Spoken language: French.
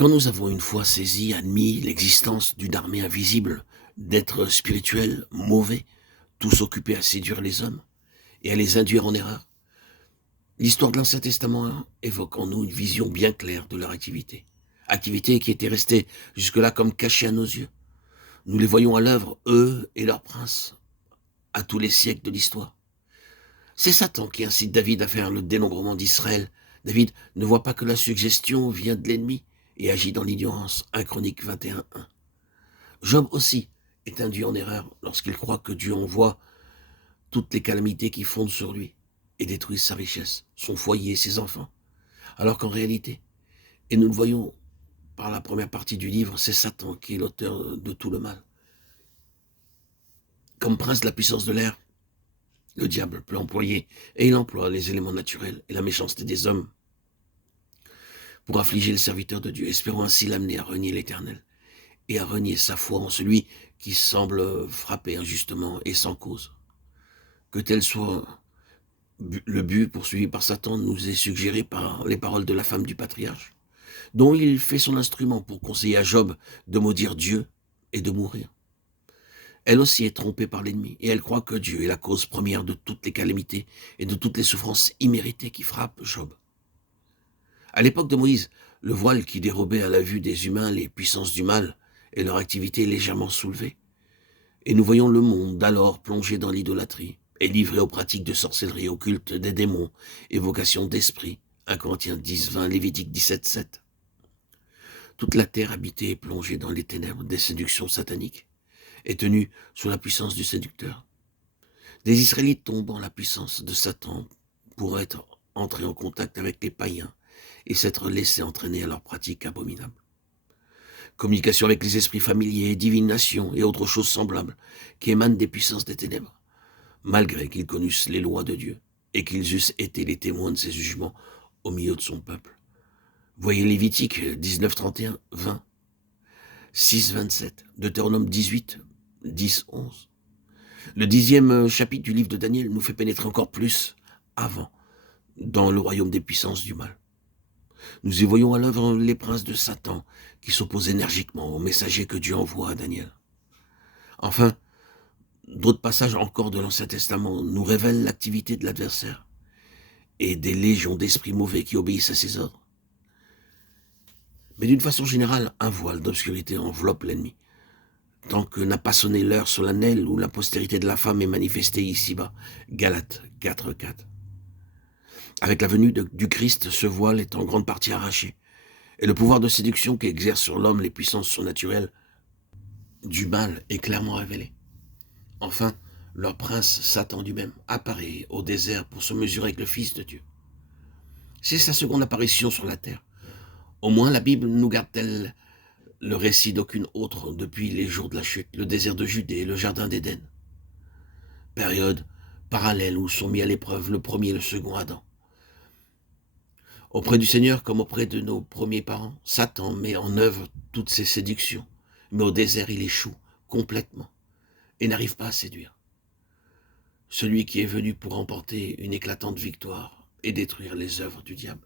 Quand nous avons une fois saisi, admis l'existence d'une armée invisible, d'êtres spirituels, mauvais, tous occupés à séduire les hommes et à les induire en erreur, l'histoire de l'Ancien Testament évoque en nous une vision bien claire de leur activité. Activité qui était restée jusque-là comme cachée à nos yeux. Nous les voyons à l'œuvre, eux et leurs princes, à tous les siècles de l'histoire. C'est Satan qui incite David à faire le dénombrement d'Israël. David ne voit pas que la suggestion vient de l'ennemi et agit dans l'ignorance. 1 Chroniques 21:1. Job aussi est induit en erreur lorsqu'il croit que Dieu envoie toutes les calamités qui fondent sur lui et détruisent sa richesse, son foyer, ses enfants. Alors qu'en réalité, et nous le voyons par la première partie du livre, c'est Satan qui est l'auteur de tout le mal. Comme prince de la puissance de l'air, le diable peut employer, et il emploie les éléments naturels et la méchanceté des hommes pour affliger le serviteur de Dieu, espérant ainsi l'amener à renier l'Éternel et à renier sa foi en celui qui semble frapper injustement et sans cause. Que tel soit le but poursuivi par Satan nous est suggéré par les paroles de la femme du patriarche, dont il fait son instrument pour conseiller à Job de maudire Dieu et de mourir. Elle aussi est trompée par l'ennemi, et elle croit que Dieu est la cause première de toutes les calamités et de toutes les souffrances imméritées qui frappent Job. À l'époque de Moïse, le voile qui dérobait à la vue des humains les puissances du mal et leur activité légèrement soulevée. Et nous voyons le monde d'alors plongé dans l'idolâtrie et livré aux pratiques de sorcellerie, au culte des démons, évocation d'esprits, 1 Corinthiens 10:20, Lévitique 17:7. Toute la terre habitée et plongée dans les ténèbres des séductions sataniques est tenue sous la puissance du séducteur. Des Israélites tombant la puissance de Satan pour être entrés en contact avec les païens et s'être laissés entraîner à leurs pratiques abominables. Communication avec les esprits familiers, divination et autres choses semblables qui émanent des puissances des ténèbres, malgré qu'ils connussent les lois de Dieu et qu'ils eussent été les témoins de ses jugements au milieu de son peuple. Voyez Lévitique 19:31, 20, 6:27, Deutéronome 18, 10:11. Le 10e chapitre du livre de Daniel nous fait pénétrer encore plus avant dans le royaume des puissances du mal. Nous y voyons à l'œuvre les princes de Satan qui s'opposent énergiquement aux messagers que Dieu envoie à Daniel. Enfin, d'autres passages encore de l'Ancien Testament nous révèlent l'activité de l'adversaire et des légions d'esprits mauvais qui obéissent à ses ordres. Mais d'une façon générale, un voile d'obscurité enveloppe l'ennemi, tant que n'a pas sonné l'heure solennelle où la postérité de la femme est manifestée ici-bas. Galates 4:4. Avec la venue du Christ, ce voile est en grande partie arraché, et le pouvoir de séduction qu'exercent sur l'homme les puissances surnaturelles du mal est clairement révélé. Enfin, leur prince, Satan lui-même, apparaît au désert pour se mesurer avec le Fils de Dieu. C'est sa seconde apparition sur la terre. Au moins la Bible nous garde-t-elle le récit d'aucune autre depuis les jours de la chute, le désert de Judée et le jardin d'Éden. Période parallèle où sont mis à l'épreuve le premier et le second Adam. Auprès du Seigneur comme auprès de nos premiers parents, Satan met en œuvre toutes ses séductions, mais au désert il échoue complètement et n'arrive pas à séduire. Celui qui est venu pour remporter une éclatante victoire et détruire les œuvres du diable.